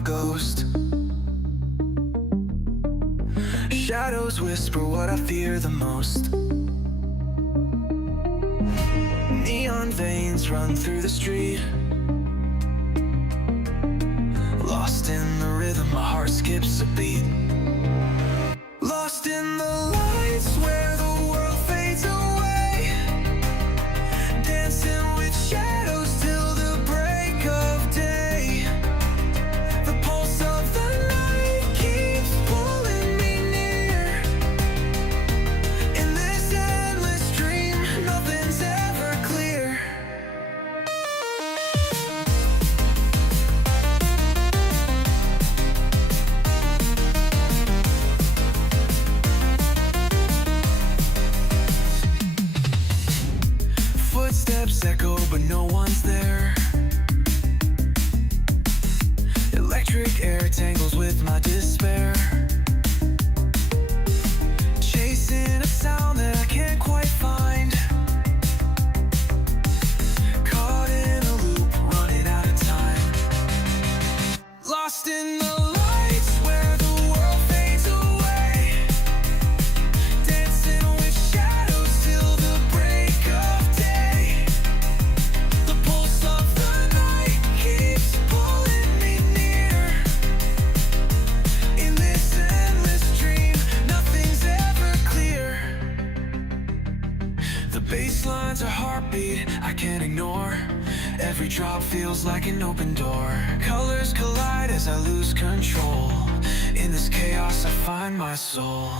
ghost. Shadows whisper what I fear the most. Neon veins run through the street. Lost in the rhythm, my heart skips a beat. Lost in the lights where the world fades away. Dancing with shadows till the break of day. The pulse of the night keeps pulling me near. In this endless dream, nothing's ever clear. Footsteps echo, but no one's there. Electric air tangles with my despair. Chasing a sound that I can't quite find. Caught in a loop, running out of time. Lost in the lights where the world fades away. Dancing with shadows till the break of day. The pulse of the night keeps pulling me near. In this endless dream, nothing's ever clear. The bass line's a heartbeat I can't ignore. Every drop feels like an open door. Colors collide as I lose control. In this chaos I find my soul.